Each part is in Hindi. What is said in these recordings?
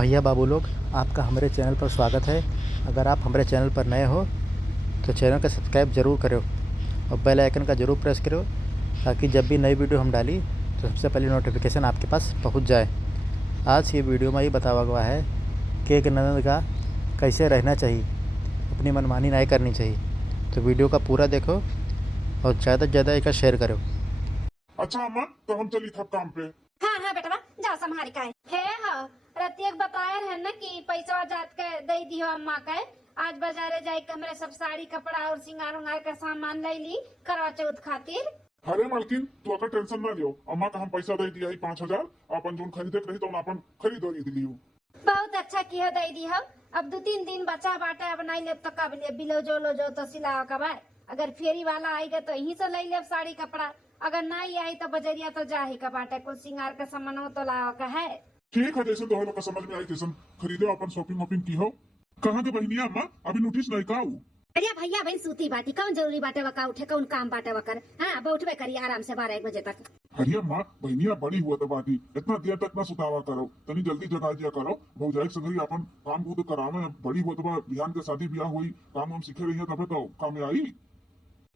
भैया बाबू लोग, आपका हमारे चैनल पर स्वागत है। अगर आप हमारे चैनल पर नए हो तो चैनल का सब्सक्राइब ज़रूर करो और बेल आइकन का ज़रूर प्रेस करो, ताकि जब भी नई वीडियो हम डाली तो सबसे पहले नोटिफिकेशन आपके पास पहुंच जाए। आज की वीडियो में ये बताया गया है कि एक ननद का कैसे रहना चाहिए, अपनी मनमानी नहीं करनी चाहिए। तो वीडियो का पूरा देखो और ज़्यादा से ज़्यादा इसका शेयर करो। अच्छा अम्मा, तो हम चली था काम पे। हाँ हाँ बेटा जाओ संभारी का है। हाँ रतियक बताया है ना कि पैसा जात के दे दियो अम्मा के। आज बाजारे जाए के हमरे सब साड़ी कपड़ा और सिंगार उंगार का सामान ले ली करवा चौथ खातिर। अरे मालकिन, तू अगर टेंशन ना लियो, अम्मा का हम पैसा दे दिया ही 5,000। अपन जोन खरीदे रही तो अपन खरीद लियो। बहुत अच्छा किया दे दी हो। अब 2-3 दिन बचा बाटे, अब नहीं ले तो कब ले बिलो जो लो जो तो सिलाओ कब। अगर फेरी वाला आएगा तो यहीं से ले ले साड़ी कपड़ा, अगर नहीं आई तो बजरिया तो जा ही का बाटे, कुछ सिंगार का सामान हो तो लाओ का है। ठीक है, जैसे तो का समझ में आई तैसन खरीदे। अपन शॉपिंग वॉपिंग की हो। कहाँ के बहनिया अम्मा, अभी नोटिस नहीं का आऊ? अरे भैया बहन सूती बाटी कौन जरूरी बाटे वका उठे कौन काम बाटे वकर। हाँ बैठबे करिए आराम से 12-1 बजे तक। अरे अम्मा, बहनिया बड़ी हुआ तो बाटी इतना देर तक ना सुतावा करो, तनी जल्दी जगा दिया करो। भौजाई संगरी अपन काम को तो करावे, बड़ी हुआ तो बिहान के शादी ब्याह हुई, काम हम सीखे रही है तबे तो काम में आई।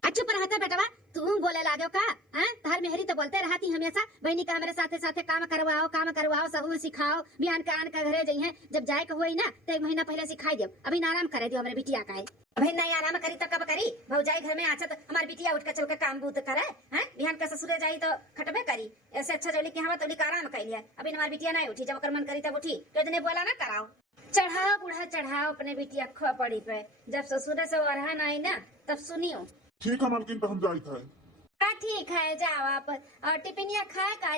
अच्छा पर रहता बेटवा तू बोले लागो का। हाँ तार मेहरी तो बोलते रहती हमेशा बहनी का हमारे साथे साथे काम करवाओ सब सिखाओ। बिहान के आन का घरे जइहे जब जाए के हुई ना तो 1 महीना पहले सिखाई दियो। अभी आराम करे दियो हमारे बिटिया का है। अभी नहीं आराम करी तो कब करी। भौजाई घर में आछत हमारी बिटिया उठ के चल के काम बूत करे। हैं बिहान का ससुरे जाई तो खटबे करी। ऐसे अच्छा जोली कि हम तो आराम कर लिया। अभी हमारी बिटिया नहीं उठी, जब मन करी तब उठी। तो जने बोला ना कराओ, चढ़ाओ बूढ़ा चढ़ाओ अपने बिटिया खोपड़ी पे। जब ससुरे से वरहा नहीं ना तब सुनियो। ठीक है मालकिन, तो हम जाई था। ठीक है जाओ आप। और टिफिनिया खाए का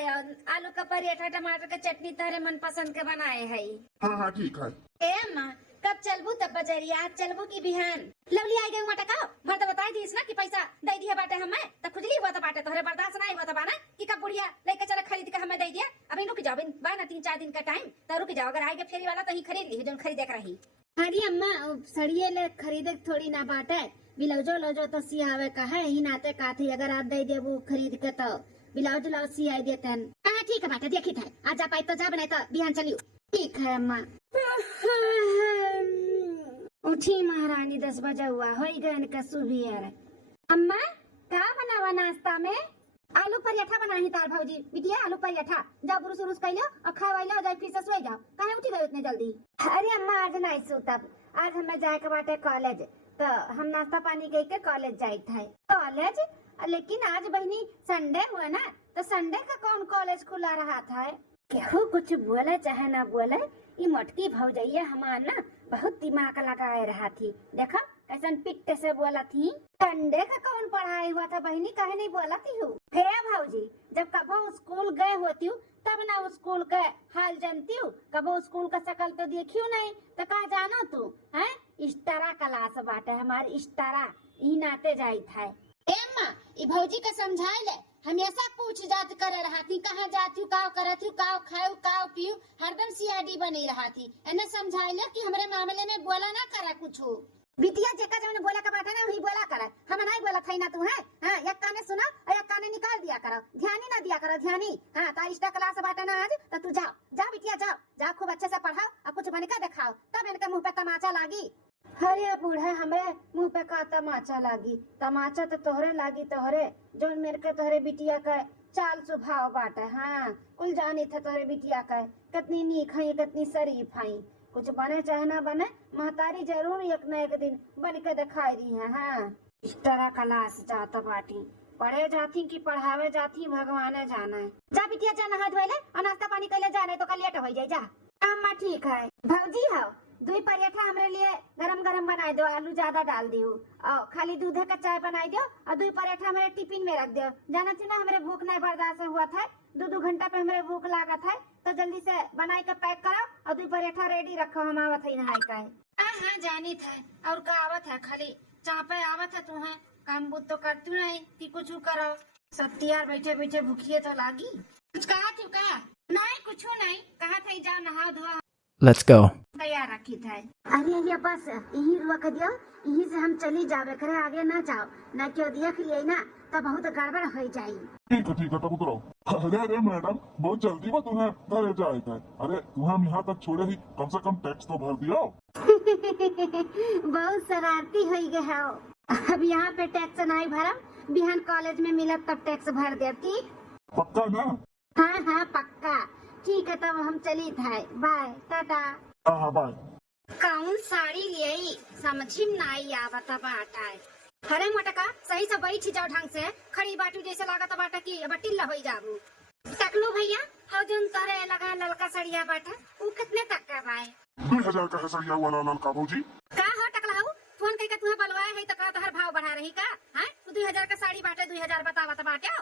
आलू का पराठा टमाटर का चटनी तारे मन पसंद के बनाए है। हाँ हाँ ठीक है। ए अम्मा कब चलबू तब बजरिया चलबू की बिहान लवली आई गई मटका भर तो बताई दीस ना कि पैसा दे दिया बाटे हमें तो खुजली हुआ तो बाटे तोहरे बर्दाश्त नहीं हुआ तो बाना कि कब बुढ़िया लेके चला खरीद के हमें दे दिया। अभी रुक जाओ बा ना 3-4 दिन का टाइम तो रुक जाओ। अगर आएगा फेरी वाला तो ही खरीद ली जो खरीदे रही। अरे अम्मा सड़िये ले खरीदे थोड़ी ना बाटे, ब्लाउजो तो सियावे का है ही नाते का थी। अगर आप दे देबू खरीद के तो ब्लाउज सियाई देते हैं। हाँ ठीक है बाटे देखी था आज जा पाई तो जा बनाए तो बिहान चलियो। ठीक है अम्मा। उठी महारानी 10 बजे हुआ हो गए का सुबह। अम्मा का बनावा नाश्ता में? आलू पराठा बनाही तार भौजी बिटिया। आलू पराठा जाओ बुरुस उरुस कर लो और खावा लो जाए फिर से सोई जाओ। काहे उठी गई इतने जल्दी? अरे अम्मा आज नहीं सुतब, आज हमें जाए के बाटे कॉलेज तो हम नाश्ता पानी कह के कॉलेज जाए थे। कॉलेज? लेकिन आज बहनी संडे हुआ ना तो संडे का कौन कॉलेज खुला रहा था? केहू कुछ बोले चाहे ना बोले, ये मोटकी भौजैया हमार ना बहुत दिमाग लगाए रहा थी। देखो कैसन पिट्टे से बोला थी। संडे का कौन पढ़ाई हुआ था बहनी, कहे नहीं बोला थी हूँ। हे भौजी जब कभो स्कूल गए होती हूँ तब ना स्कूल के हाल जानती हूँ, कभो स्कूल का शकल तो देखी नहीं तो कहा जानो तू है। इस्टारा क्लास बाटे हमारी इस्टारा ई नाते जाई था। एम्मा ई भौजी का समझाए ले, हमेशा पूछ जात करे रहा थी कहाँ जाती हूँ, काव करत हूँ, काव खाऊ काव पीऊ, हरदम सीआईडी बनी रहा थी। एने समझाए ले कि हमरे मामले में बोला ना करा कुछ। बिटिया जेका जवन बोला का बाटे ना वही बोला करे, हम नहीं बोला था ना तू है। हां एक काने सुना और एक काने निकाल दिया करो, ध्यानी ना दिया करो ध्यानी। हां ता इष्टा क्लास बाटे ना आज तो तू जाओ जा बिटिया जा खूब अच्छे से पढ़ाओ और कुछ बन के दिखाओ, तब इनके मुंह पे तमाचा लागी। अरे बूढ़ा हमरे मुंह पे का तमाचा लागी? तमाचा तो तोहरे लागी, तोहरे जोन मेरे के तोहरे बिटिया का चाल स्वभाव बाटे। हाँ कुल जानी था तोहरे बिटिया का कितनी नीक है कितनी शरीफ है। कुछ बने चाहे ना बने महतारी जरूर एक न एक दिन बन के दिखाई दी है। हाँ इस तरह क्लास जाता बाटी, पढ़े जाती कि पढ़ावे जाती भगवान जाना है। जा बिटिया जा नहा धोले और नाश्ता पानी कर ले जाने तो कल लेट हो जाए। जा अम्मा ठीक है। भौजी हो 2 पराठा हमरे लिए गरम गरम बनाए दो, आलू ज्यादा डाल दियो और खाली दूध का चाय बनाई दो और 2 पराठा हमारे टिफिन में रख दो। जाना थी ना हमारे भूख नहीं बर्दाश्त हुआ था, 2-2 घंटा पे हमारे भूख लगा था तो जल्दी से बनाई के पैक करो और 2 पराठा रेडी रखो। हम आवत है नहाई का है। हाँ जानी था और का आवत है, खाली जहाँ पे आवत है तू है काम बुत तो करती नहीं कि कुछ करो। सब तैयार बैठे बैठे भूखिए तो लागी। कुछ कहा थी का? नहीं कुछ नहीं कहा था, जाओ नहा धो Let's go. तैयार रखी था। अरे ये बस यही रुक दियो, यही से हम चली जावे करे, आगे ना जाओ, न क्यों देख लिए ना तो बहुत गड़बड़ हो जाई। ठीक है तब उतरो। अरे अरे मैडम बहुत जल्दी वो तुम्हें घर जाए थे। अरे तुम्हें हम यहाँ तक छोड़े ही, कम से कम टैक्स तो भर दियो। बहुत शरारती हो गए हो। अब यहाँ पे टैक्स नहीं भरम, बिहान कॉलेज में मिलत तब टैक्स भर देती। पक्का ना? हाँ हाँ पक्का। ठीक है तब हम चली था, बाय टाटा। हाँ बाय। कौन साड़ी लिए समझी नहीं आवत बाटा है। अरे मोटका सही से बैठ जाओ ढंग से, खड़ी बाटू जैसे लागत बाटा की बटिल्ला हो जाबू। टकलू भैया हो जोन तारे लगा ललका सड़िया बाटा, वो कितने तक का भाई? 2000 का है सड़िया वाला ललका भौजी। का हो टकला हो, फोन करके तुम्हें बलवाए है तो का तोहर भाव बढ़ा रही का? हैं तू 2000 का साड़ी बाटे 2000 बतावत बाटे।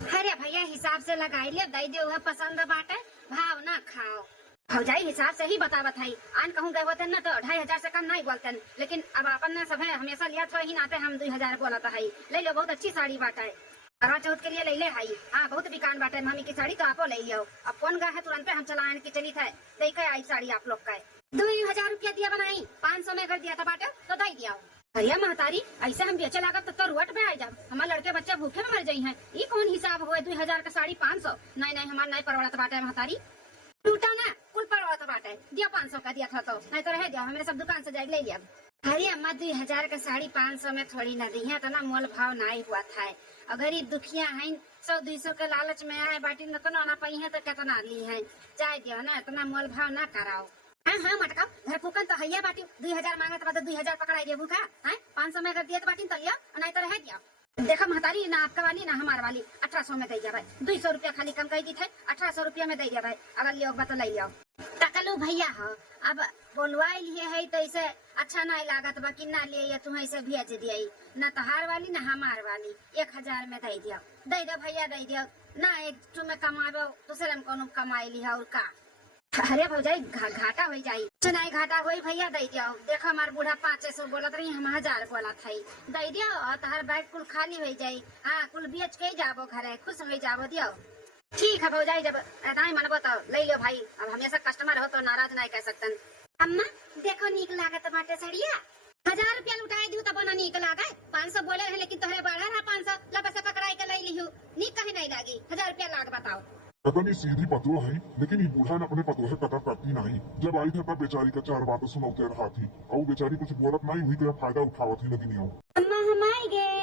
अरे भैया हिसाब से लगाई ले, दई दे वह पसंद बाटे, भाव ना खाओ। हो जाई हिसाब से ही बतावत है। आन कहूँ गए होते न तो 2500 से कम नहीं बोलते, लेकिन अब अपन ने सब है हमेशा लिया थोड़ा ही नाते हम 2000 बोलता है। ले लो बहुत अच्छी साड़ी बाटा है, करवा चौथ के लिए ले ले है। हाँ बहुत बिकान बाटे मम्मी की साड़ी, तो आपो ले लियो। अब फोन गए है तुरंत हम चलान की चली था, देखे आई साड़ी आप लोग का 2000 रुपया दिया बनाई, 500 में कर दिया था बाटे तो दई दिया। भैया महतारी ऐसे हम बेचे लागत तो रुवट में आ जाब, हमारे लड़के बच्चे भूखे में मर जाई हैं। ये कौन हिसाब हुआ 2000 का साड़ी 500? नहीं नहीं हमारे नहीं परवड़त बाटे महतारी, टूटा ना कुल परवड़त बाटे, दिया 500 का दिया था तो नहीं तो रह दिया, हमारे सब दुकान से जाके ले लिया। अरे अम्मा 2000 का साड़ी 500 में थोड़ी ना दी है, तो ना मोल भाव नहीं हुआ था। अगर ये दुखिया है 100-200 के लालच में आए बाटी न तो ना पाई है तो कितना ली है, जाए दियो ना इतना मोल भाव ना कराओ। हाँ हाँ मटका घर फूकन तो हैया बाटी 2000 मांगत बा तो 2000 पकड़ाई देबू का? हैं 500 में कर दिया तो बाटी तो लिया, नहीं तो रह दिया। देखो महतारी ना आपका वाली ना हमार वाली 1800 में दे दिया भाई, 200 रुपया खाली कम कर दी थे, 1800 रुपया में दे दिया भाई। अगर लियो बा तो ले लियो। टकलू भैया हो अब बोलवाई लिए है तो ऐसे अच्छा नहीं लागत बा कि ना लिए तुम्हें ऐसे भेज दिया, ना तहार वाली ना हमार वाली 1000 में दे दिया। दे दो भैया दे दियो ना, एक तुम्हें कमाबो दूसरे में कोनो कमाई लिया और का। अरे भौजाई घाटा हो जाई, चुनाई घाटा होई भैया दे दियो। देखो हमार बूढ़ा 500 बोलत रही, हम 1000 बोलत है, दे दियो और तहार बैग कुल खाली हो जाई। हाँ कुल बेच के जाबो घरे, खुश हो जाबो दियो। ठीक है भौजाई जब नहीं मनबो तो ले लो भाई, अब हमेशा कस्टमर हो तो नाराज नहीं कह सकतन। अम्मा देखो नीक लागत बाटे सड़िया, 1000 रुपया लुटाए दियो तब ना नीक लागे। 500 बोले रहे लेकिन तोहरे बढ़ा रहा 500 लबसे पकड़ाई के ले लिहू, नीक कहीं नहीं लागी। 1000 रुपया लाग बताओ। पता नहीं सीधी पतलो है, लेकिन ये बूढ़ा ने अपने पतलो है कदर करती नहीं। जब आई थी तब बेचारी का 4 बातें सुनाते रहा थी, और बेचारी कुछ बोलत नहीं हुई तो फायदा उठावत ही लगी नहीं हो। अम्मा हम आई गए।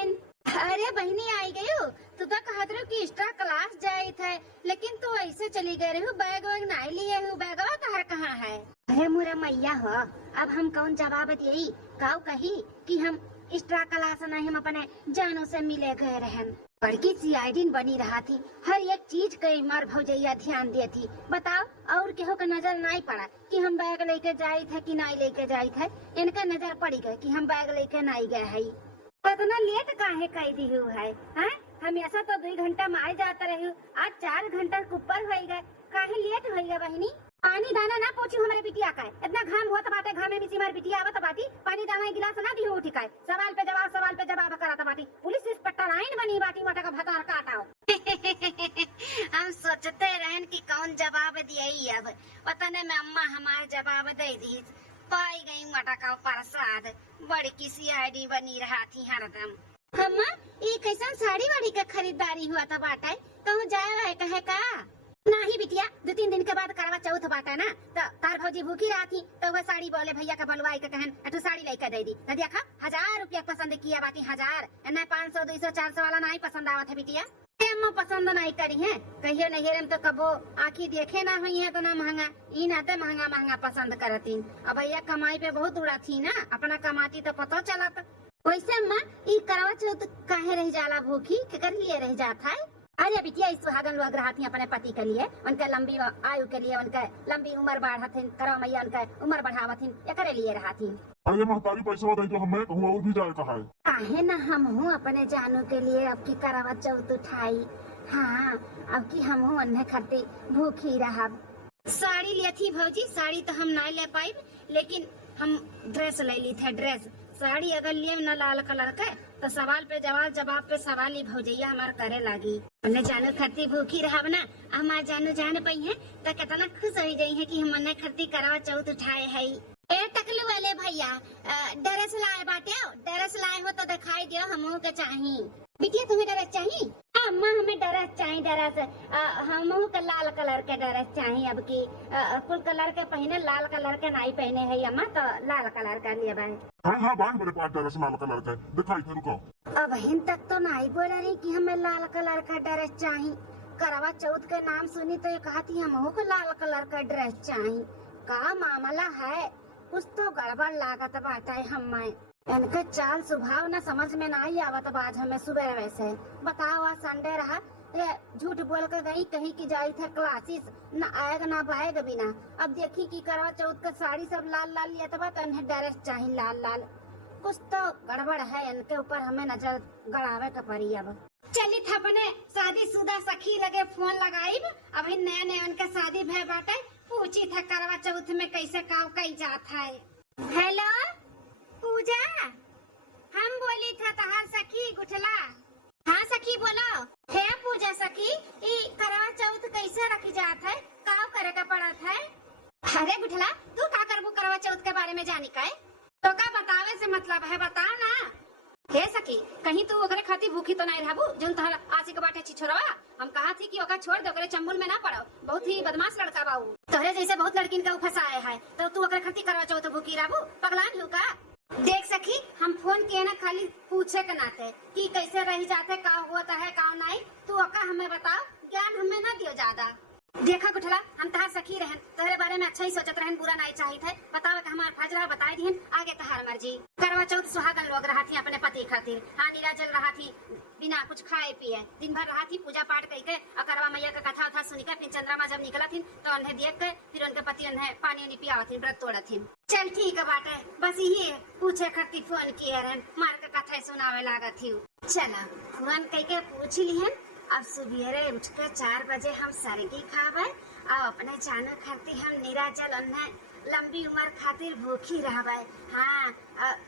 अरे बहनी आई गई हो, तू तो कहत रहो कि एक्स्ट्रा क्लास जाई थे, लेकिन तू ऐसे चली गई रही, बैग वैग नहीं लिए हो, बैगवा तहर कहाँ है? अरे मुरा मैया हो, अब हम कौन जवाब दिए? काऊ कही कि हम एक्स्ट्रा क्लास नहीं, हम अपने जानों से मिले गए रहन। बड़की सीआईडी बनी रहा थी, हर एक चीज कई मार भौजैया ध्यान दी थी। बताओ और केहो का नजर नहीं पड़ा कि हम बैग लेके जाए थे कि नहीं लेके जाए थे? इनका नजर पड़ी गए कि हम बैग लेके नहीं गए है। इतना लेट काहे कह दी है? हैं हमेशा तो 2 घंटा में आ जाता रही, आज 4 घंटा ऊपर हो गए, काहे लेट हो गया बहनी? पानी दाना ना पूछी हमारे बिटिया का, इतना घाम होत बाटे, घामे में सिमार बिटिया आवत बाटी, पानी दाना गिलास ना दी उठी का, सवाल पे जवाब कराता बाटी। पुलिस इंस्पेक्टर लाइन बनी बाटी, मोटा का भतार काटाओ। हम सोचते रहन कि कौन जवाब दिए, अब पता नहीं मैं अम्मा हमार जवाब दे दी, पाई गई मोटा का प्रसाद। बड़ी की सीआईडी बनी रहा थी हरदम। अम्मा ये कैसन साड़ी वाड़ी का खरीदारी हुआ था बाटा, कहूँ जाए है कहे का? नहीं बिटिया 2-3 दिन के बाद करवा चौथ बाटा ना, तो तार भौजी भूखी रहा थी तो वह साड़ी बोले भैया का बलवाई के कहन तू साड़ी लेकर दे दी, तो देखा 1000 रुपया पसंद किया बाटी, 1000 न 500 200 400 वाला नहीं पसंद आवत है बिटिया। अम्मा पसंद नहीं करी है, कहियो नहीं तो कबो आँखी देखे ना हुई है तो ना महंगा, ई नाते महंगा पसंद करती। अब भैया कमाई पे बहुत उड़ा थी ना, अपना कमाती तो पता चला। वैसे अम्मा ई करवा चौथ काहे रह जाला भूखी, केकर लिए रह जाता है? अरे बिटिया इस सुहागन लोग रहती अपने पति के लिए, उनके लंबी आयु के लिए, उनके लंबी उम्र बढ़ाथिन, करो मैया उनके उम्र बढ़ावथिन, एकरे लिए रहती। अरे महतारी पैसा बताई तो हमें कहूँ और भी जाए कहा है। काहे ना हम हूँ अपने जानू के लिए अब की करवा चौथ उठाई। हाँ अब की हम हूँ अन्य खाती भूखी रहा। साड़ी ली थी भौजी, साड़ी तो हम नहीं ले पाई, लेकिन हम ड्रेस ले ली थे। ड्रेस साड़ी अगर लिए न लाल कलर के तो सवाल पे जवाब पे सवाल ही भौजैया हमार करे लागी। हमने जानू खरती भूखी रहब ना, हमार जानू जान पई है तो कितना खुश हो जाई है कि हमने खरती करवा चौथ उठाए है। ए टकलू वाले भैया, ड्रेस लाए बाटे, ड्रेस लाए हो तो दिखाई दियो, हमहू के चाही। बिटिया तुम्हें ड्रेस चाहिए? अम्मा हमें ड्रेस चाहिए, ड्रेस हमहू के लाल कलर के ड्रेस चाहिए। अब की कुल कलर के पहने, लाल कलर के नहीं पहने है अम्मा, तो लाल कलर का लिए बाय। हाँ बात मेरे पास ड्रेस लाल कलर का दिखाई थे, रुको। अब हिन तक तो नहीं बोल रही कि हमें लाल कलर का ड्रेस चाहिए। करवा चौथ के नाम सुनी तो ये कहती हमहू को लाल कलर का ड्रेस चाहिए। का मामला है? कुछ तो गड़बड़ लागत बाटे। हमें इनके चाल स्वभाव न समझ में नहीं आवत बाज हमें सुबह वैसे। बताओ आज संडे रहा, ये झूठ बोल कर गई कहीं की जाई थे क्लासेस, न आएगा न बाएगा बिना। अब देखी कि करवा चौथ का साड़ी सब लाल लाल लिया तब तो इन्हें ड्रेस चाहिए लाल लाल। कुछ तो गड़बड़ है, इनके ऊपर हमें नजर गड़ावे का पड़ी। अब चली था अपने शादीशुदा सखी लगे फोन लगाई। अभी नया नया उनका शादी भय बाटे, पूछी था करवा चौथ में कैसे काव कई जात है। हेलो पूजा, हम बोली था तहार सखी गुठला। हाँ सखी बोलो। हे पूजा सखी, ई करवा चौथ कैसे रखी जात है, काव करे का पड़त है? अरे गुठला, तू का करबू करवा चौथ के बारे में जानी का है? तो का बतावे से मतलब है, बताओ ना। हे सखी, कहीं तू ओकरे खाती भूखी तो नहीं रहबू जोन तहर आशिक बाटे छिछोरवा? हम कहा थी कि ओका छोड़ दे, ओकरे चंबुल में ना पड़ो, बहुत ही बदमाश लड़का बाऊ। तोहरे जैसे बहुत लड़किन का फंसाए है, तो तू ओकरे खाती करवा चौथ भूखी रहबू? पगलान हूँ का? देख सखी, हम फोन किए ना खाली पूछे के नाते कि कैसे रही जाते, का हुआ है का नहीं। तू ओका हमें बताओ, ज्ञान हमें ना दियो ज्यादा। देखा गुठला, हम तहार सखी रहन, तोहरे बारे में अच्छा ही सोचत रहन, बुरा नहीं चाहिए थे। बताओ कि हमार फर्ज रहा, बताई दिहन, आगे तहार मर्जी। करवा चौथ सुहागन लोग रहा थी अपने पति खातिर। हाँ नीलाजल रहा थी, बिना कुछ खाए पिए दिन भर रहा थी, पूजा पाठ करके और करवा मैया का कथा था सुन के। फिर चंद्रमा जब निकला थी तो उन्हें देख के फिर उनके पति उन्हें पानी उन्हें पिया थी, व्रत तोड़ा थी। चल ठीक है बाटे, बस यही पूछे खातिर फोन किए रहन, मार के कथा सुनावे लागा थी। चला फोन करके पूछ लिहन। अब सुबेरे उठ के 4 बजे हम सरगी खावे और अपने जाने खातिर हम नीराजल उन्हें लंबी उम्र खातिर भूखी रहवे। हाँ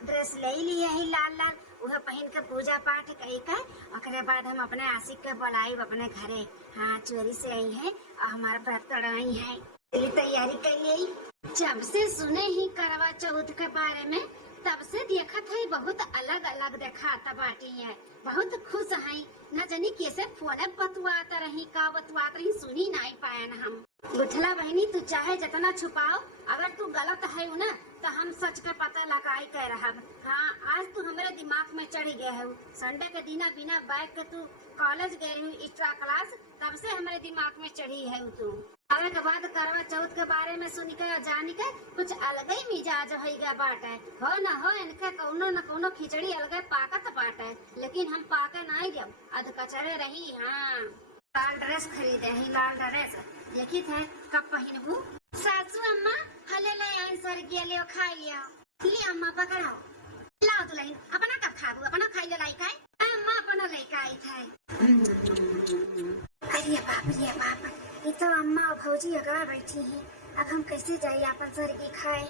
ड्रेस ले लिए ही लाल लाल, वह पहन के पूजा पाठ करके ओकरे बाद हम अपने आशिक के बुलाई अपने घरे। हाँ चोरी से आई है और हमारा व्रत तोड़ाई है, तैयारी कर ली। जब से सुने ही करवा चौथ के बारे में तब से देखा था बहुत अलग अलग देखा था बाटी है, बहुत खुश है। न जानी कैसे फोन बतवाता रही, का बतवात रही, सुनी नहीं पाए न हम। गुठला बहनी, तू चाहे जितना छुपाओ, अगर तू गलत है ना तो हम सच का पता लगाई कह रहा। हाँ आज तू हमारे दिमाग में चढ़ गया है। संडे के दिन बिना बैग के तू कॉलेज गए हूँ एक्स्ट्रा क्लास, तब से हमारे दिमाग में चढ़ी है तू। आवे के बाद करवा चौथ के बारे में सुन के जान के कुछ अलग ही मिजाज होइगा बाटे। हो न हो इनके कौनो न कौनो खिचड़ी अलग पाकत बाटे, लेकिन हम पाके नहीं देव, अध कचरे रही। हाँ लाल ड्रेस खरीदे ही, लाल ड्रेस देखी थे कब पहनबू। सासू अम्मा हले ले आई सर के लिए खाई लिया, ले अम्मा पकड़ाओ, लाओ दुल्हन अपना कब खाबू, अपना खाई ले लाई काय अम्मा अपना लेके आई थे। अरे बाप ये तो अम्मा और भौजी अगर बैठी हैं, अब हम कैसे जाए अपन सर की खाए।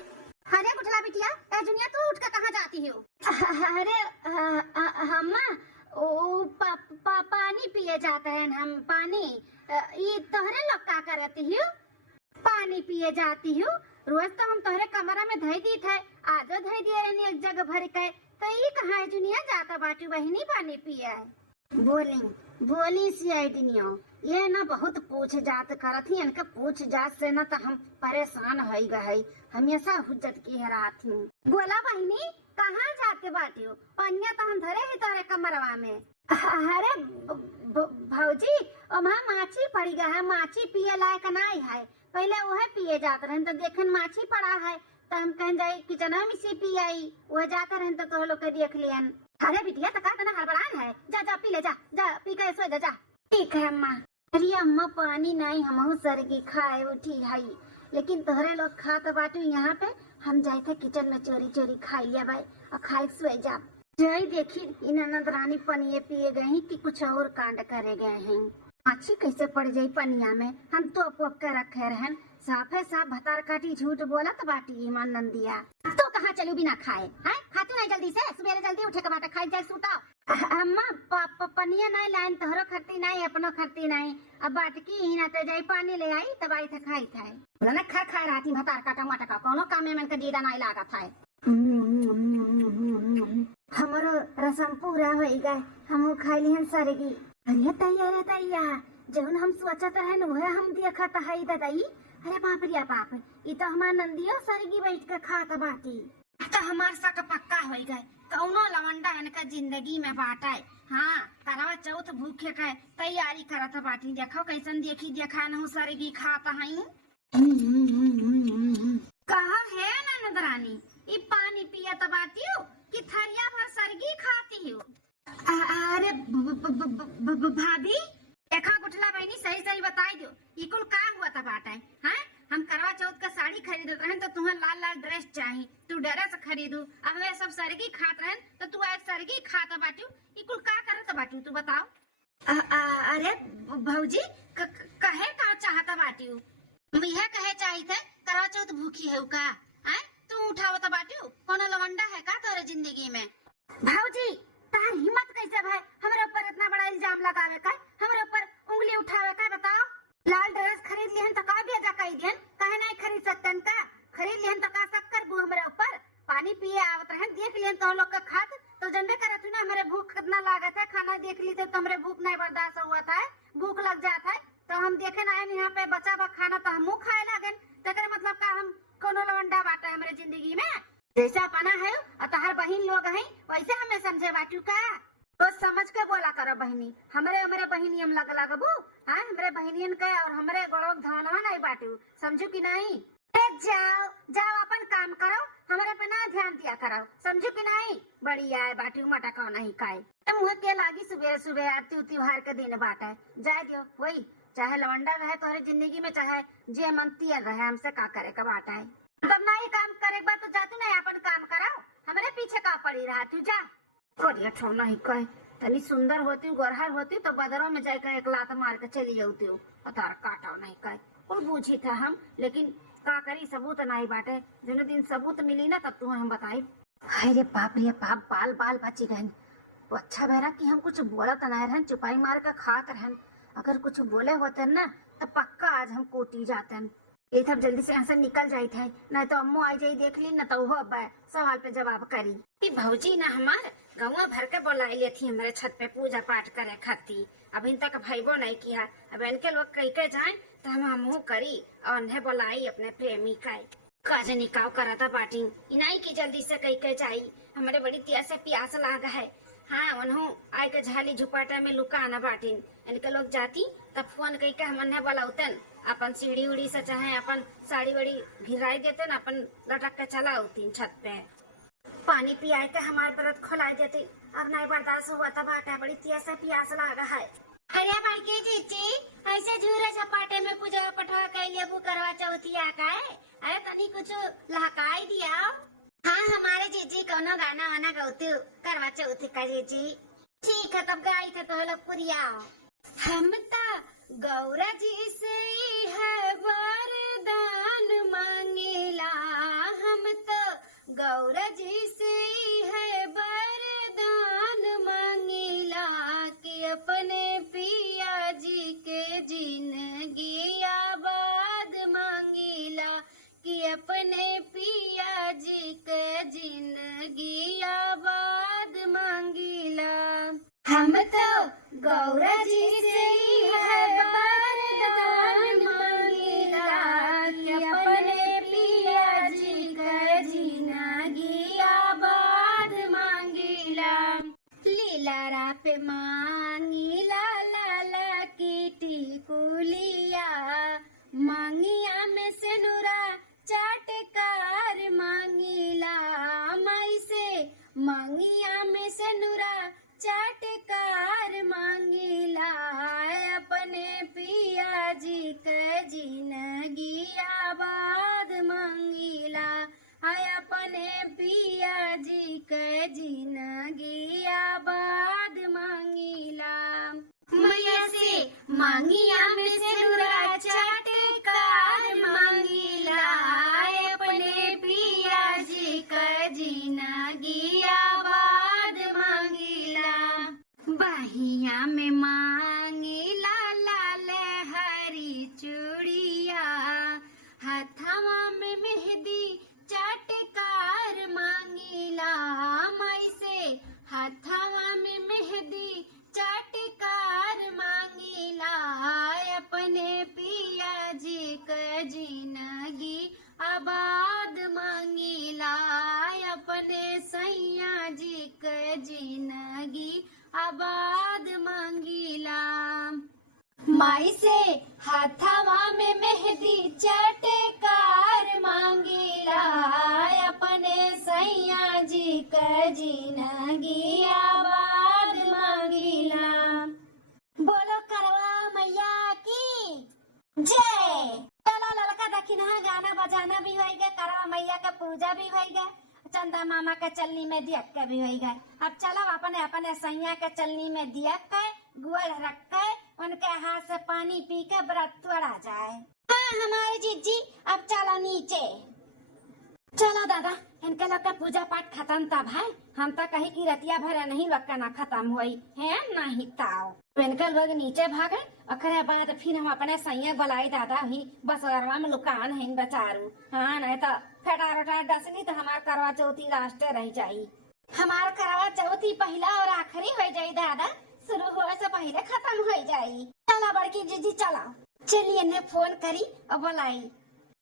अरे गुठला बिटिया, जुनिया तू उठ के कहाँ जाती हो? अरे अम्मा ओ पानी पिए जाते हैं हम, पानी। ये तोहरे लोग का करती हो? पानी पिए जाती हूँ, रोज तो हम तोहरे कमरा में धई दी थे, आजो धई दिए रहनी एक जगह भर के। तो ये कहाँ है जुनिया जाता बाटी बहनी पानी पिए? बोली सी आई दिनियो, ये ना बहुत पूछ जात करत ही, इनके पूछ जात से ना तो हम परेशान हो गए, हमेशा हुज्जत की है रात में। बोला बहनी कहाँ जाते बाटी हो? पन्या तो हम धरे ही तोरे कमरवा में। अरे भौजी वहाँ माछी पड़ी गया है, माछी पिए लायक नहीं है, पहले वह पिए जाते रहे तो देखन माछी पड़ा है तो हम कह जाये किचन में से पी आई, वह जाते रहे तो लोग के देख लियन। अरे बिटिया तो कहते ना हड़बड़ान है, जा जा पी ले, जा जा पी के सो जा। ठीक है अम्मा। अरे अम्मा पानी नहीं, हम सरगी खाए उठी है, लेकिन तोहरे लोग खा तो बाटू यहाँ पे, हम जाए थे किचन में चोरी चोरी खाई लिया भाई और खाई सोए जा। जय देखी इन नंदरानी पनिये पिए गए कि कुछ और कांड करे गए हैं। माछी कैसे पड़ जाई पनिया में, हम तो पक के रखे रहन, साफे साफ भतार काटी झूठ बोला तो बाटी ईमान नंदिया। तो कहाँ चलू बिना खाए हैं खातू नहीं जल्दी से सुबह जल्दी उठे के बाटे खाई जाए सूता अम्मा पनिया नहीं लाइन तोहरो खरती नहीं अपनो खरती नहीं अब बाटकी ही ना ते जाई पानी ले आई तब आई थे खाई थे बोला ना खा खा रही भतार का टमाटर का कोनो काम में के दीदा नहीं लागा था हमारो रसम पूरा हो गए हम खाई लिहन सारेगी अरे तैया जब हम सोचत रहे न वह हम देखत है दादाई अरे बाप रे बाप ये तो हमार नंदियो सारेगी बैठ के खात बाटी तो हमार सक पक्का हो गए कौनो लवंडा इनका जिंदगी में बाटा हाँ करवा चौथ भूखे के तैयारी करत बाटी देखो कैसन देखा न सारेगी खाता है कहा है ना नदरानी ये पानी पिया तबाती हो कि थरिया भर सरगी खाती हो अरे भाभी देखा गुठला बहनी सही सही बताई दो ये कुल का हुआ था बाटा है हम करवा चौथ का साड़ी खरीद रहे तो तुम्हें लाल लाल ड्रेस चाहिए तू ड्रेस खरीदू अब वे सब सरगी खात रहे तो तू आज सरगी खाता बाटू ये कुल का करत बाटू तू बताओ अरे भौजी कहे का चाहता बाटू यह कहे चाहिए थे करवा चौथ भूखी है का तू उठावता बाटू कोनो लवंडा है का तोरे जिंदगी में भाऊजी तार हिम्मत कैसे भाई हमारे ऊपर इतना बड़ा इल्जाम लगावे का हमारे ऊपर उंगली उठावे का बताओ लाल ड्रेस खरीद लिहन तो का भेजा कई दिन काहे नहीं खरीद सकतन का खरीद लिहन तो का शक्कर बू हमारे ऊपर पानी पिए आवत रहन देख लिहन तो लोग का खात तो जनबे करत ना हमारे भूख कितना लागत है खाना देख ली तो हमारे भूख नहीं बर्दाश्त हुआ था भूख लग जाता है तो हम देखे ना यहाँ पे बचा बा खाना तो हम खाए लागन तेरे मतलब का हम कोनो लवंडा बाटा है हमारे जिंदगी में जैसा पना है और तहार बहन लोग हैं वैसे हमें समझे बाटू का तो समझ के बोला करो बहनी हमारे बहनी हम लगबू हाँ हमारे बहनियन के और हमारे गोड़ों धनवा नहीं बाटू समझू की नहीं जाओ जाओ अपन काम करो हमारे पे ना ध्यान दिया करो समझू की नहीं बढ़िया है बाटू मटका नहीं खाए मुँह के लागी सुबह सुबह आरती त्योहार के दिन बाटा है जाए दियो वही चाहे लवंडा रहे तोरे जिंदगी में चाहे जे मनती रहे हमसे का करे का बाटा है तब नहीं काम करे बात तो जातू नहीं अपन काम कराओ हमारे पीछे का पड़ी रहा तू जा कोरिया छो नहीं कहे तनी सुंदर होती गोरहर होती तो बदरों में जाकर एक लात मार के चली जाती हूँ तार काटा नहीं कहे और बूझी था हम लेकिन का करी सबूत नहीं बाटे जिन दिन सबूत मिली ना तब तुम्हें हम बताई अरे बाप रे बाप बाल बाल बची गए वो अच्छा बहरा कि हम कुछ बोला तो नहीं रहन चुपाई मार के खात रहन अगर कुछ बोले होते ना तो पक्का आज हम कोटी जाते ये सब जल्दी से यहाँ से निकल जाये थे नहीं तो अम्मू आई जाई देख ली न तो वो सवाल पे जवाब करी भौजी ना हमार गाँव भर के बुलाई ली थी हमारे छत पे पूजा पाठ करे खाती अब इन तक भाईबो नहीं किया अब इनके लोग कही के जाए तो हम करी और उन्हें बुलाई अपने प्रेमी का काज निकाव करा था पार्टी इनाई की जल्दी से कही के जाई हमारे बड़ी त्यास से प्यास लागा है हाँ उन्हों आई के झाली झुपाटा में लुकाना बाटिन इनके लोग जाती तब फोन कही के हमने बुलाउतन अपन सीढ़ी उड़ी से चाहे अपन साड़ी वड़ी घिराई देते न अपन लटक के चला होती छत पे पानी पियाए के हमारे व्रत खोलाई देते अब नहीं बर्दाश्त हुआ तब आटा बड़ी तेज से प्यास लगा है अरे भाई के चीची ऐसे झूरे झपाटे में पूजा पठा के लिए वो करवा चौथिया का है अरे तनी कुछ लहकाई दिया हाँ हमारे जीजी कोनो गाना वाना गाते करवा चौथी का जीजी ठीक है तब गाई थे तो लोग पुरिया हम ता गौरा जी से है वरदान मांगेला हम तो गौरा जी से है वरदान मांगेला कि अपने पिया जी के जिंदगी आबाद मांगेला कि अपने पिया जी के जिंदगी आबाद मांगेला हम तो गौरा जी से है वरदान मांगेला कि अपने पिया जी का जिंदगी आबाद मांगेला लीला राप मांगेला लाला की टिकुलिया मांगिया में से नुरा चाटकार मांगेला मई से मांगिया में से नुरा चाटकार मांगेला अपने पिया जी के जिंदगी आबाद मांगेला अपने पिया जी के जिंदगी आबाद मांगेला मैया से मांगिया में से नुरा चाटकार मांगेला अपने पिया जी के माई से हाथवा में मेहंदी चटकार मांगीला अपने सैया जी का जिंदगी आबाद मांगीला। बोलो करवा मैया की जय। चलो लड़का दखिन गाना बजाना भी होएगा, करवा मैया का पूजा भी होएगा, चंदा मामा के चलनी में दियक के भी होएगा। अब चलो अपने अपने सैया के चलनी में दियक के गुड़ रख के उनके हाथ से पानी पी के व्रत तोड़ा जाए। हाँ हमारे जीजी अब चलो नीचे। चलो दादा इनके लोग का पूजा पाठ खत्म तब है, हम तो कहीं की रतिया भर नहीं लोग का ना खत्म हुई है नहीं ताओ। इनके लोग नीचे भागे अखरे बाद फिर हम अपने सैया बुलाई दादा ही बसरवा में लुकान है बचारू। हाँ नहीं तो फेटार उटार डसनी तो हमार करवा चौथी लास्ट रह जाई। हमार करवा चौथी पहला और आखिरी हो जाई दादा, शुरू होने से पहले खत्म हो जाई। चलो बड़की जीजी चलो, चलिए ने फोन करी और बुलाई।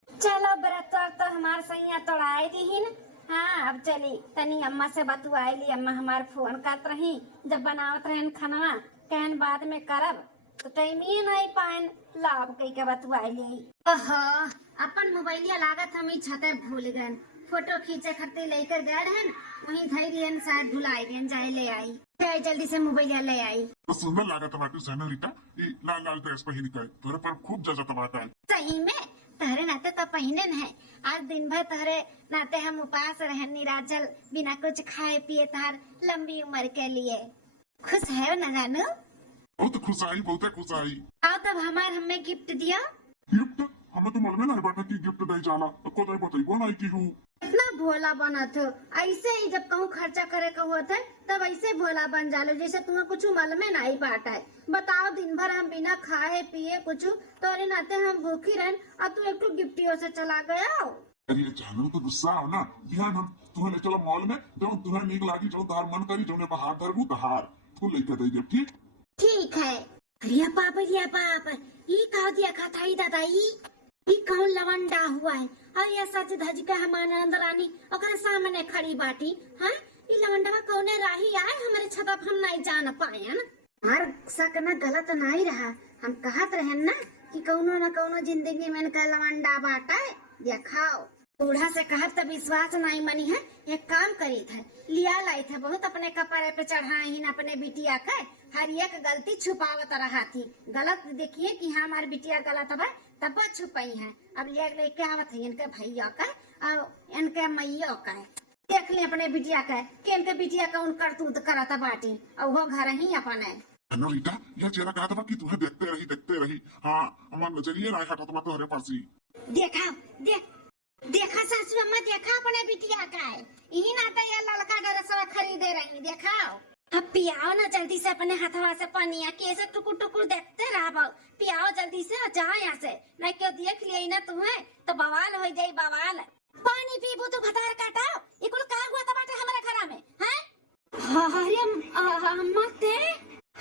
चलो व्रत तो हमार सैया तोड़ाई दीहिन। हाँ अब चली तनी अम्मा से बतुआई ली, अम्मा हमार फोन करत रही जब बनावत रहन खाना कहन बाद में करब तो टाइम ही नहीं पाइन लाभ कई के बतुआई ली। अपन मोबाइलिया लागत हम छते भूल गए, फोटो खींचे खातिर लेकर गए रहन वहीं धैर्य शायद भुलाई गए जाए ले आई। जल्दी से मोबाइलिया ले आई। तो सुंदर लागत बाटी सेनोरिटा, ये लाल लाल ड्रेस पहन के तोरे पर खूब जचत बाटा। सही में तहरे नाते तो पहनन है, आज दिन भर तहरे नाते हम उपास रहन निराजल बिना कुछ खाए पिए तार लंबी उम्र के लिए। खुश है ना जानू? बहुत खुश आई, बहुत खुश आई। आओ तब हमार हमें गिफ्ट दिया। गिफ्ट हमें तो मालूम नहीं बाटा की गिफ्ट दे जाला, तो को दे बताइबो नहीं की हूँ। इतना भोला बना था, ऐसे ही जब कहूँ खर्चा करे का होता है तब ऐसे भोला बन जालो जैसे तुम्हें कुछ मालूम नहीं बाटा है। बताओ दिन भर हम बिना खाए पिए कुछ तोरे नाते हम भूखी रहन और तू एक गिफ्टियों से चला गया। अरे जानू तो गुस्सा हो ना, ध्यान हम तुम्हें ले चलो मॉल में जो तुम्हें नीक लागी जो तार मन करी जो ने बाहर धरबू तहार तू लेके दे दे। ठीक ठीक है। अरे पाप ये कहा दिया खाता ही दादा ये कौन लवंडा हुआ है और ये सच धज के हमारे अंदर आनी और सामने खड़ी बाटी। हाँ ये लवंडा कौने राही आए हमारे छता हम नहीं जान पाए ना। हर शक न गलत नहीं रहा, हम कहत रहे ना कि कौनो न कौनो जिंदगी में इनका लवंडा बाटा है। देखाओ बूढ़ा से कहत तो विश्वास नहीं मनी है, एक काम करी थे लिया लाई थे बहुत अपने कपड़े पे चढ़ाई अपने बिटिया का हर एक गलती छुपावत रहा थी। गलत देखिए कि हमारी बिटिया गलत है तब छुपाई है। अब लेके आवत है इनके भैया का और इनके मैया का देख ले अपने बिटिया का कि इनके बिटिया का उन करतूत करता बाटी और वो घर ही अपन है। रीटा यह चेहरा कहा था कि तुम्हें देखते रही। हाँ हमारे नजरिए ना हटा तो हरे पास ही देखा देखा सासू अम्मा देखा अपने बिटिया का है यही नाता ये लड़का ड्रेस खरीदे रही। देखाओ अब पियाओ ना जल्दी से अपने हाथवा से पानी कैसे टुकुर टुकुर देखते रहो। पियाओ जल्दी से जाओ यहाँ से नहीं क्यों देख लिया ना तुम्हें तो बवाल हो जाये बवाल। पानी पीबू तो भतार काटाओ ये कुल का हुआ था बाटे हमारे घर में हैं। अरे मते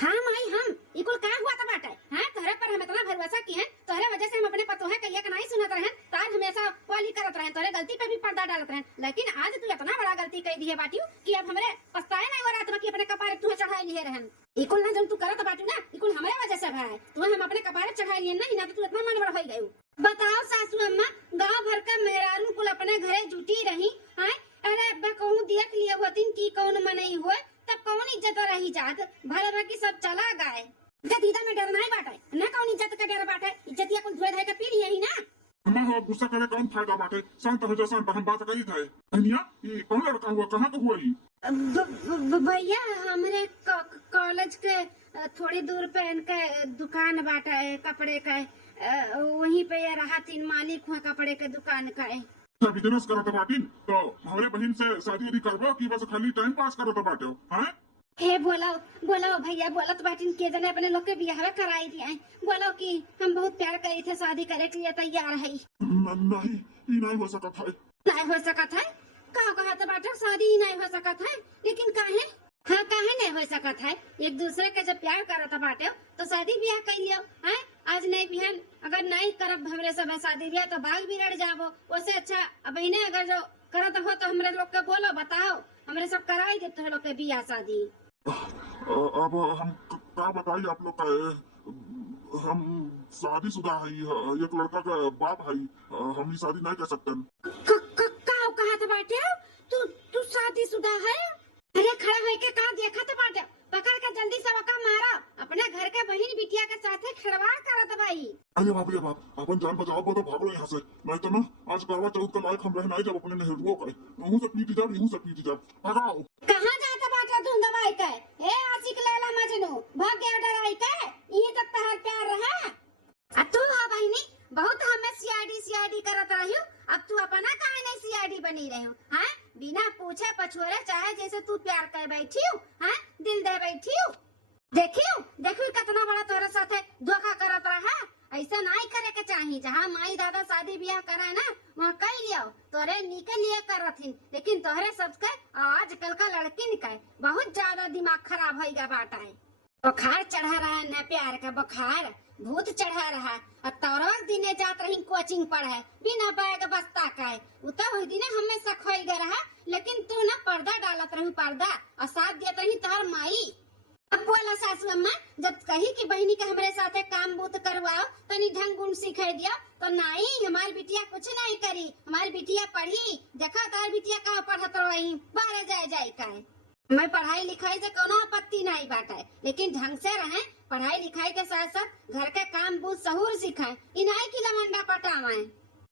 हाँ माई हम ये कुल का हुआ था बाटे हैं तोहरे पर हम इतना भरोसा किए तोहरे वजह से हम अपने पतोहे कहिया का नहीं सुनत रहे तार हमेशा वाली करत रहे तोहरे गलती पे भी पर्दा डालत रहे। लेकिन आज तू इतना बड़ा गलती कर दी है बाटियो कि अब हमरे पछताए नहीं हो रहा था कि अपने कपारे तू चढ़ाई लिए रहन। ये कुल ना जब तू करत बाटियो ना ये कुल हमारे वजह से भाई तू हम अपने कपारे चढ़ाई लिए नहीं ना तो तू इतना मन बड़ा हो गई। बताओ सासू अम्मा गाँव भर का मेहरारू कुल अपने घरे जुटी रही है। अरे अब्बा कहूँ देख लिया होती की कौन मनई हुए तब कौन इज्जत रही जात भर भर की सब चला गए। दीदा में डर नहीं बाटे ना कौन इज्जत का डर बाटे इज्जतिया कुल धोए धाय के पी लिए ही ना। अम्मा हो गुस्सा करे कौन फायदा बाटे शांत हो जा शांत हम बात करी था। अनिया ये कौन लड़का हुआ कहाँ का हुआ ये? भैया हमारे कॉलेज के थोड़ी दूर पे इनके दुकान बाटा है कपड़े का वहीं पे ये रहा तीन मालिक हुआ कपड़े के दुकान का है। बिजनेस करत बाटिन तो हमारे बहन से शादी वादी करबो कि बस खाली टाइम पास करत बाटे हैं? हे बोलो भैया बोलत बाटिन के जने अपने लोग के बियाह कराई दिए बोलो कि हम बहुत प्यार करी थे शादी करे के लिए तैयार है। नहीं ये नहीं हो सकता है। नहीं हो सकता है कहा तो बाटे शादी ही नहीं हो सकता है लेकिन काहे हाँ काहे नहीं हो सकता है। एक दूसरे के जब प्यार करत बाटे तो शादी ब्याह कर लियो है। आज नहीं बिहान अगर नहीं करब हमरे सब शादी ब्याह तो भाग बिगड़ जाबो उससे अच्छा अब इन्हें अगर जो करत हो तो हमरे लोग के बोलो बताओ हमरे सब कराई देते लोग के बियाह शादी। अब हम क्या बताइए आप लोग का हम शादीशुदा है, एक लड़का का बाप है, हम ये शादी नहीं कर सकते। का कहत बाटे? तू तू शादीशुदा है? अरे खड़ा होके के का देखत बाटे? पकड़ के जल्दी से वका मारा, अपने घर के बहन बिटिया के साथे खिलवाड़ करत बाई। अरे बाप रे बाप, अपन जान बचाओ तो भागो यहाँ से, नहीं तो ना आज करवा चौथ का लायक हम रह नहीं जब अपने नेहरुओं का यूं से पीटी जाओ, यूं से पीटी जाओ, भगाओ। कहाँ जाता बाटे तू दवाई के? ए आशिक लैला मजनू, भाग गया डराई के? यही तक तहार प्यार रहा? आ तू हा बहनी, बहुत हमें सीआईडी करत रहियो, अब तू अपना काहे नहीं सीआईडी बनी रहियो? हैं बिना पूछे पछोरे चाहे जैसे तू प्यार कर बैठी हो, हैं दिल दे बैठी हो। देखियो कितना बड़ा तोरे साथे धोखा करत रहा। ऐसा नहीं करे के चाहिए, जहाँ माई दादा शादी ब्याह करे ना वहाँ कर लियो, तोरे निकल लिए करथिन, लेकिन तोहरे सबके आजकल का लड़किन के बहुत ज्यादा दिमाग खराब होइगा बाटा है। बुखार चढ़ा रहा है न, प्यार का बुखार भूत चढ़ा रहा। अब तोरवा दिने जात रही कोचिंग पढ़े बिना बैग बस्ता का, उतना हुई दिने हमें शक होइगा रहा, लेकिन तू ना पर्दा डालत रही, पर्दा और साथ देत रही तोहर माई। अब बोला सासू अम्मा, जब कही कि बहनी के हमारे साथे काम बूत करवाओ, तनी ढंग गुण सिखा दिया, तो नहीं हमारी बिटिया कुछ नहीं करी, हमारी बिटिया पढ़ी, देखा तार बिटिया कहाँ पढ़त रही, बाहर जाए का है। मैं पढ़ाई लिखाई से कोनो आपत्ति नहीं बाटे, लेकिन ढंग से रहे, पढ़ाई लिखाई के साथ साथ घर के काम बूत सहूर सिखाए, इनाई की लवंडा पटावे।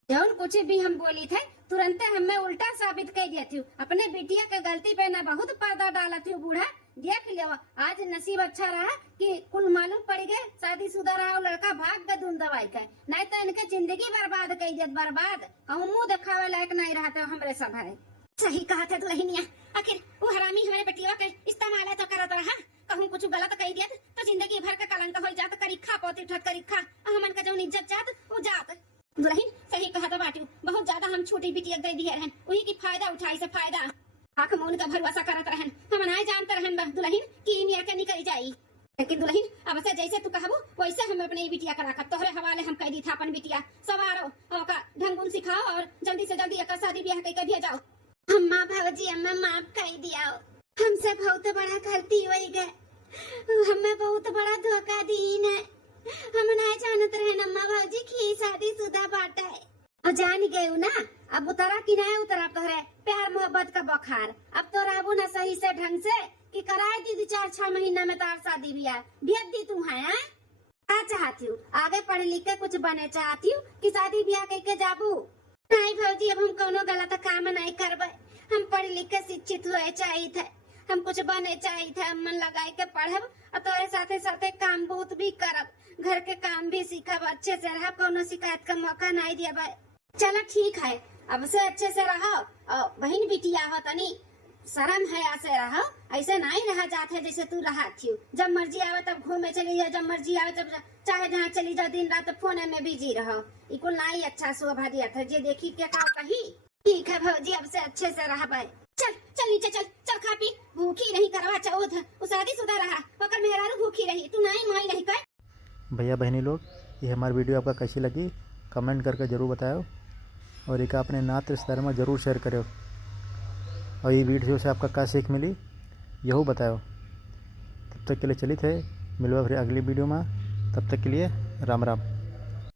जौन कुछ भी हम बोली थे तुरंत हमें उल्टा साबित कर दिया थी, अपने बिटिया के गलती पे न बहुत पर्दा डाला थी बूढ़ा। देख लियो आज नसीब अच्छा रहा कि कुल मालूम पड़ गए शादीशुदा रहा और लड़का भाग गए धुन दवाई का, नहीं तो इनके जिंदगी बर्बाद कर दिया, बर्बाद कहूँ मुँह दिखावे लायक नहीं रहा था हमरे सब है। सही कहा थे दुल्हनिया, आखिर वो हरामी हमारे बेटिया के इस्तेमाल तो करत रहा, कहूँ कुछ गलत कह दिया तो जिंदगी भर का कलंक हो जात, करीखा पोती उठत करीखा, हमन का जो इज्जत जात वो जात। दुल्हन सही कहा तो बाटी, बहुत ज्यादा हम छोटी बिटिया दे दिए रहन, वही की फायदा उठाई से फायदा आँख मौन का भरोसा करत रहन, हम नहीं जानते रहन दुल्हन की मियाँ के निकल जाई। लेकिन दुल्हन अब से जैसे तू कहबो वैसे हम अपनी बिटिया का रखब, तोहरे हवाले हम कह दी था अपन बिटिया, सवारो का ढंग गुण सिखाओ और जल्दी से जल्दी एक शादी ब्याह करके भेजाओ। अम्मा भाजी अम्मा माफ कर दिया, हमसे बहुत बड़ा गलती हो गए, हमें बहुत बड़ा धोखा दीन है, हम नहीं जानत रहे अम्मा भाजी की शादीशुदा बाटा है। और जान गए ना, अब उतरा कि नहीं उतरा तोहरे प्यार मोहब्बत का बुखार, अब तो राबू ना सही से ढंग से कि कराए दी 4-6 महीना में तार शादी ब्याह भेज दी तू है? क्या चाहती हूँ आगे पढ़ लिख के कुछ बने चाहती हूँ कि शादी ब्याह करके जाबू? नहीं भौजी अब हम कोनो गलत काम नहीं करबे, हम पढ़ लिख के शिक्षित हुए चाहिए थे, हम कुछ बने चाहिए थे, मन लगाए के पढ़ब और तोरे साथे साथे काम बहुत भी करब, घर के काम भी सीखब, अच्छे से रह, कोनो शिकायत का मौका नहीं दिया। चलो ठीक है, अब से अच्छे से रहो और बहन बिटिया हो तनी शर्म है ऐसे रहो, ऐसे नहीं रहा जाते जैसे तू रहा थी, जब मर्जी आवे तब घूमे चली जाओ, जब मर्जी आवे तब चाहे जहाँ चली जाओ, दिन रात फोन में बिजी रहो, इकुल नहीं अच्छा शोभा दिया था जे देखी क्या कही। ठीक है भौजी अब से अच्छे से रह भाई, चल चल नीचे चल, चल खा पी, भूखी नहीं करवा चौथ, वो शादीशुदा रहा ओकर मेहरारू भूखी रही, तू नहीं माई नहीं कर। भैया बहनी लोग, ये हमारी वीडियो आपका कैसी लगी कमेंट करके ज़रूर बताओ, और एक अपने नात रिश्तेदार में ज़रूर शेयर करो, और ये वीडियो से आपका क्या सीख मिली यही बताओ। तब तक के लिए चलिए थे मिलवा फिर अगली वीडियो में, तब तक के लिए राम राम।